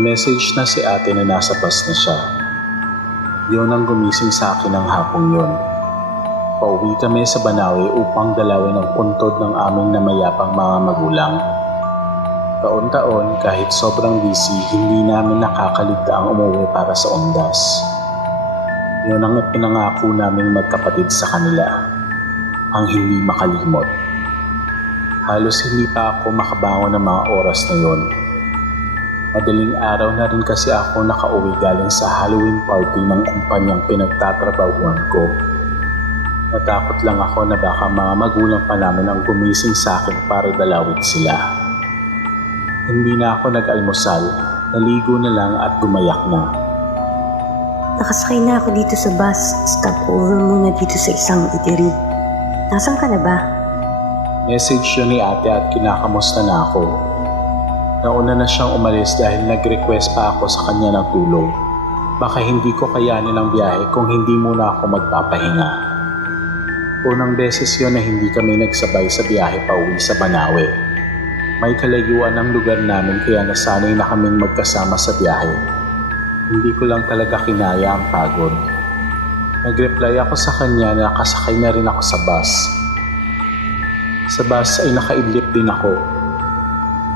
Nag-message na si ate na nasa bus na siya. Yun ang gumising sa akin ng hapong yun. Pauwi kami sa Banawe upang dalawin ang puntod ng aming namayapang mga magulang. Taon-taon, kahit sobrang busy, hindi namin nakakaligtaang umuwi para sa Ondas. Yun ang pinangako naming magkapatid sa kanila, ang hindi makalimot. Halos hindi pa ako makabangon ng mga oras na yun. Madaling araw na rin kasi ako nakauwi galing sa Halloween party ng kumpanyang pinagtatrabahuan ko. Natakot lang ako na baka mga magulang pa namin ang gumising sa akin para dalawin sila. Hindi na ako nag-almusal, naligo na lang at gumayak na. Nakasakay na ako dito sa bus. Stopover muna dito sa isang eatery. Nasaan ka na ba? Message yun ni ate at kinakamusta na ako. Nauna na siyang umalis dahil nag-request pa ako sa kanya ng tulong. Baka hindi ko kayanin ang biyahe kung hindi muna ako magpapahinga. Unang beses yun na hindi kami nagsabay sa biyahe pa uwi sa Banawe. May kalayuan ang lugar namin kaya nasanay na kaming magkasama sa biyahe. Hindi ko lang talaga kinaya ang pagod. Nag-reply ako sa kanya na nakasakay na rin ako sa bus. Sa bus ay nakaidlip din ako.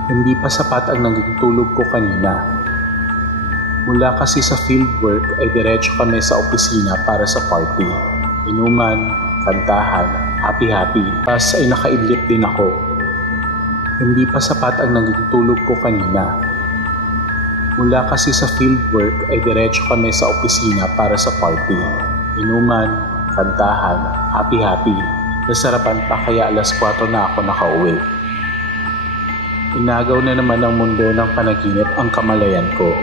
Hindi pa sapat ang naging tulog ko kanina. Mula kasi sa fieldwork ay diretso kami sa opisina para sa party. Inuman, kantahan, happy-happy. Bus ay nakaidlip din ako. Hindi pa sapat ang naging tulog ko kanina. Mula kasi sa fieldwork ay diretso kami sa opisina para sa party. Inuman, kantahan, happy-happy. Nasarapan pa kaya alas 4 na ako nakauwi. Inagaw na naman ng mundo ng panaginip ang kamalayan ko.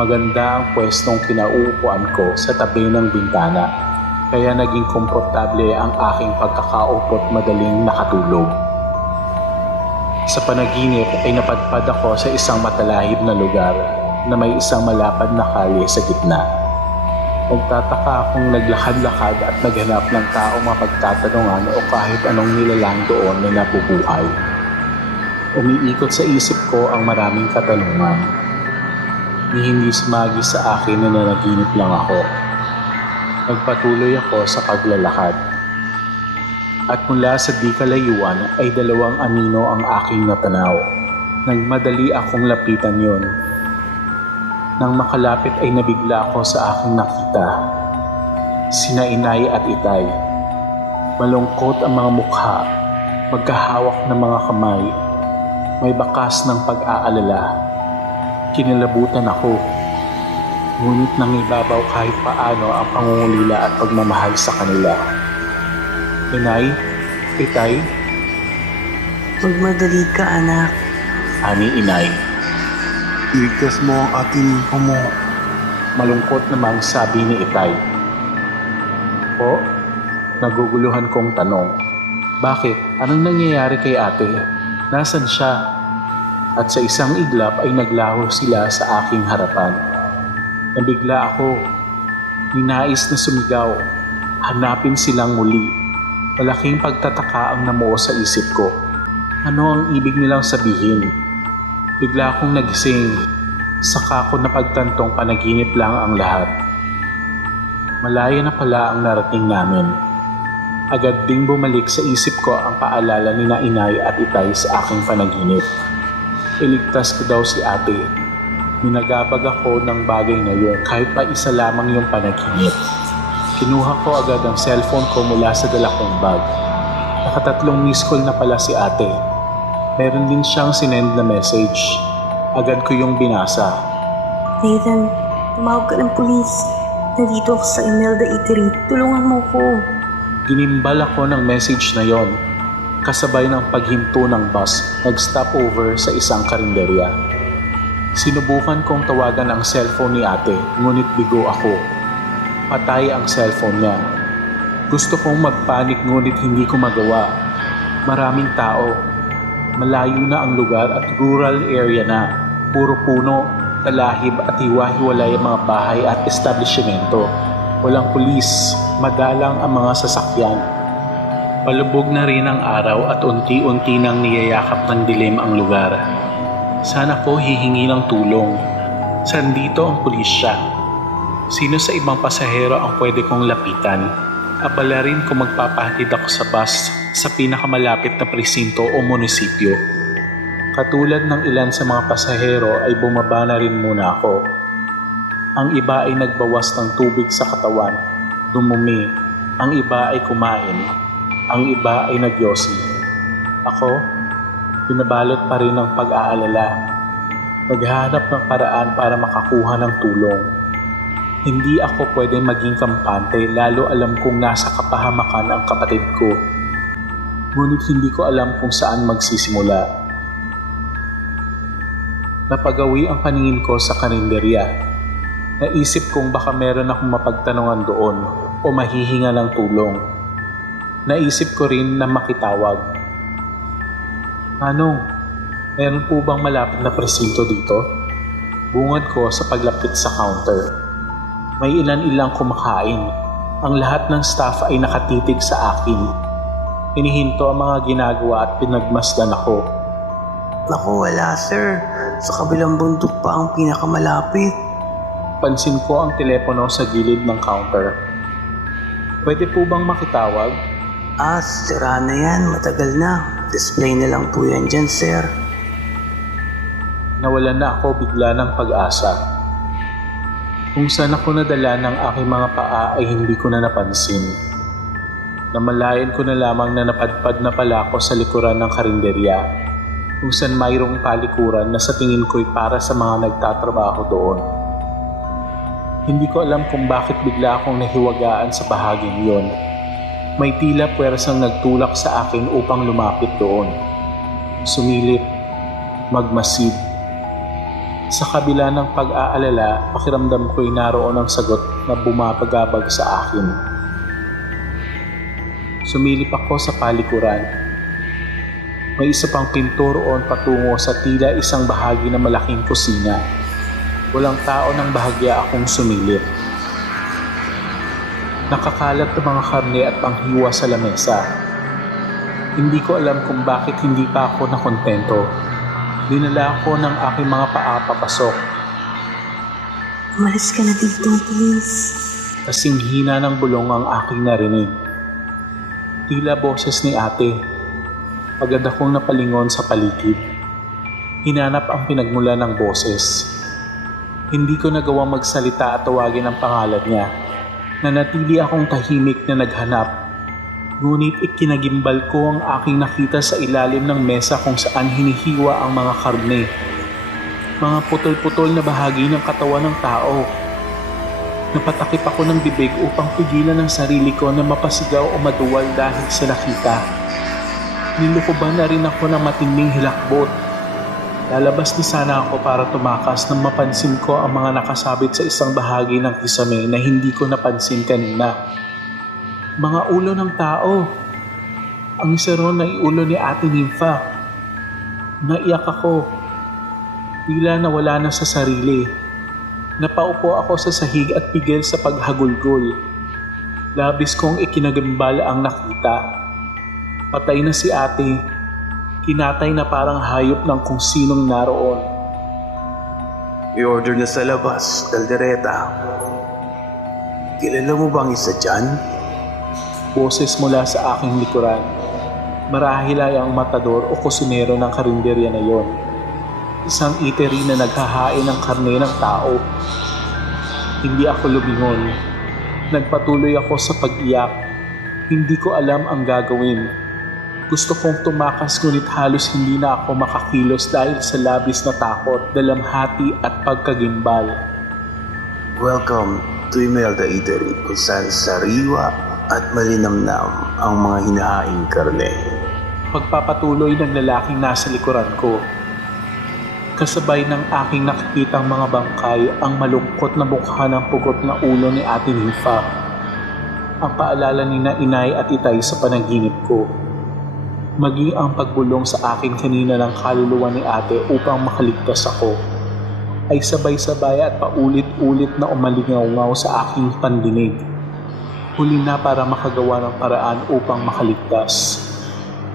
Maganda ang pwestong kinauupuan ko sa tabi ng bintana, kaya naging komportable ang aking pagkakaupo't madaling nakatulog. Sa panaginip ay napadpad ako sa isang matalahib na lugar na may isang malapad na kalye sa gitna. Nagtataka akong naglakad-lakad at naghanap ng taong mapagtatanungan o kahit anong nilalang doon na nabubuhay. Umiikot sa isip ko ang maraming katanungan. Hindi sumagi sa akin na nanaginip lang ako. Nagpatuloy ako sa paglalakad. At mula sa di kalayuan ay dalawang anino ang aking natanaw. Nagmadali akong lapitan yon. Nang makalapit ay nabigla ako sa aking nakita. Sina inay at itay. Malungkot ang mga mukha, magkahawak ng mga kamay. May bakas ng pag-aalala. Kinilabutan ako. Ngunit nangibabaw kahit paano ang pangungulila at pagmamahal sa kanila. Inay, itay. Magmadali ka, anak. Ani inay. Iligtas mo ang ating ikaw mo. Malungkot namang sabi ni itay. Po? Naguguluhan kong tanong. Bakit? Anong nangyayari kay ate? Nasaan siya? At sa isang iglap ay naglaho sila sa aking harapan. Nabigla ako. Ninais na sumigaw. Hanapin silang muli. Malaking pagtataka ang namuo sa isip ko. Ano ang ibig nilang sabihin? Bigla akong nagising. Saka ko napagtantong panaginip lang ang lahat. Malaya na pala ang narating namin. Agad ding bumalik sa isip ko ang paalala ni na inay at itay sa aking panaginip. Iligtas ko daw si ate. Minagabag ako ng bagay na yun kahit pa isa lamang yung panaginip. Kinuha ko agad ang cellphone ko mula sa dala kong bag. Nakatatlong missed call na pala si ate. Meron din siyang sinend na message. Agad ko yung binasa. Nathan, tumawag ka ng pulis. Nandito ako sa Imelda Eatery. Tulungan mo ko. Ginimbal ako ng message na yon. Kasabay ng paghinto ng bus, nag-stop over sa isang karinderya. Sinubukan kong tawagan ang cellphone ni ate, ngunit bigo ako. Patay ang cellphone niya. Gusto kong magpanik ngunit hindi ko magawa. Maraming tao. Malayo na ang lugar at rural area na. Puro puno, talahib at hiwa-hiwalay ang mga bahay at establishmento. Walang pulis, madalang ang mga sasakyan. Palubog na rin ang araw at unti-unti nang niyayakap ng dilim ang lugar. Sana ko hihingi ng tulong. Saan dito ang pulisya? Sino sa ibang pasahero ang pwede kong lapitan? Abala rin kung magpapahatid ako sa bus sa pinakamalapit na presinto o munisipyo. Katulad ng ilan sa mga pasahero ay bumaba na rin muna ako. Ang iba ay nagbawas ng tubig sa katawan, dumumi. Ang iba ay kumain. Ang iba ay nagyosi. Ako, pinabalot pa rin ng pag-aalala. Naghahanap ng paraan para makakuha ng tulong. Hindi ako pwedeng maging kampante lalo alam kong nasa kapahamakan ang kapatid ko. Ngunit hindi ko alam kung saan magsisimula. Napagawi ang paningin ko sa karinderya. Naisip kong baka meron akong mapagtanungan doon o mahihinga ng tulong. Naisip ko rin na makitawag. Manong, meron po bang malapit na presinto dito? Bungad ko sa paglapit sa counter. May ilan-ilang kumakain. Ang lahat ng staff ay nakatitig sa akin. Hinihinto ang mga ginagawa at pinagmasdan ako. Naku, wala sir. Sa kabilang bundok pa ang pinakamalapit. Pansin ko ang telepono sa gilid ng counter. Pwede po bang makitawag? Sira na yan. Matagal na. Display na lang po yan dyan, sir. Nawalan na ako bigla ng pag-asa. Kung saan ako nadala ng aking mga paa ay hindi ko na napansin. Namalayan ko na lamang na napadpad na pala ako sa likuran ng karinderya, kung saan mayroong palikuran na sa tingin ko'y para sa mga nagtatrabaho doon. Hindi ko alam kung bakit bigla akong nahiwagaan sa bahaging yon. May tila puwersang nagtulak sa akin upang lumapit doon. Sumilip, magmasid. Sa kabila ng pag-aalala, pakiramdam ko'y naroon ang sagot na bumabagabag sa akin. Sumilip ako sa palikuran. May isa pang pinto roon patungo sa tila isang bahagi ng malaking kusina. Walang tao nang bahagya akong sumilip. Nakakalat ng mga karne at panghiwa sa lamesa. Hindi ko alam kung bakit hindi pa ako nakontento. Dinala ako ng aking mga paa papasok. Umalis ka na dito, please. Kasing hina ng bulong ang aking narinig. Tila boses ni ate. Agad akong napalingon sa paligid. Hinanap ang pinagmula ng boses. Hindi ko nagawang magsalita at tawagin ang pangalan niya. Nanatili akong tahimik na naghanap. Ngunit ikinagimbal ko ang aking nakita sa ilalim ng mesa kung saan hinihiwa ang mga karne. Mga putol-putol na bahagi ng katawan ng tao. Napatakip ako ng bibig upang pigilan ang sarili ko na mapasigaw o maduwal dahil sa nakita. Nilukuban na rin ako ng matinding hilakbot. Lalabas na sana ako para tumakas nang mapansin ko ang mga nakasabit sa isang bahagi ng kisame na hindi ko napansin kanina. Mga ulo ng tao. Ang isa ron ay ulo ni Ate Nympha. Naiyak ako. Tila nawala na sa sarili. Napaupo ako sa sahig at pigil sa paghagulgol. Labis kong ikinagimbal ang nakita. Patay na si ate. Kinatay na parang hayop ng kung sinong naroon. I-order na sa labas, kaldereta. Kilala mo bang isa dyan? Boses mula sa aking likuran. Marahil ay ang matador o kusinero ng karinderya na yon. Isang eatery na naghahain ng karne ng tao. Hindi ako lumingon. Nagpatuloy ako sa pag-iyak. Hindi ko alam ang gagawin. Gusto kong tumakas ngunit halos hindi na ako makakilos dahil sa labis na takot, dalamhati at pagkagimbal. Welcome to Imelda Eatery, kung saan sariwa at malinamnam ang mga hinahaing karne. Pagpapatuloy ng lalaking nasa likuran ko. Kasabay ng aking nakikitang mga bangkay ang malungkot na mukha ng pugot na ulo ni Ate Nympha. Ang paalala ni na inay at itay sa panaginip ko. Maging ang pagbulong sa akin kanina ng kaluluwa ni ate upang makaligtas ako ay sabay-sabay at paulit-ulit na umalingaw-ngaw sa aking pandinig. Huli na para makagawa ng paraan upang makaligtas.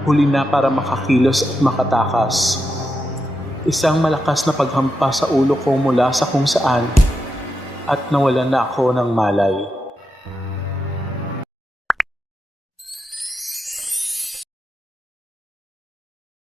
Huli na para makakilos at makatakas. Isang malakas na paghampas sa ulo ko mula sa kung saan at nawalan na ako ng malay.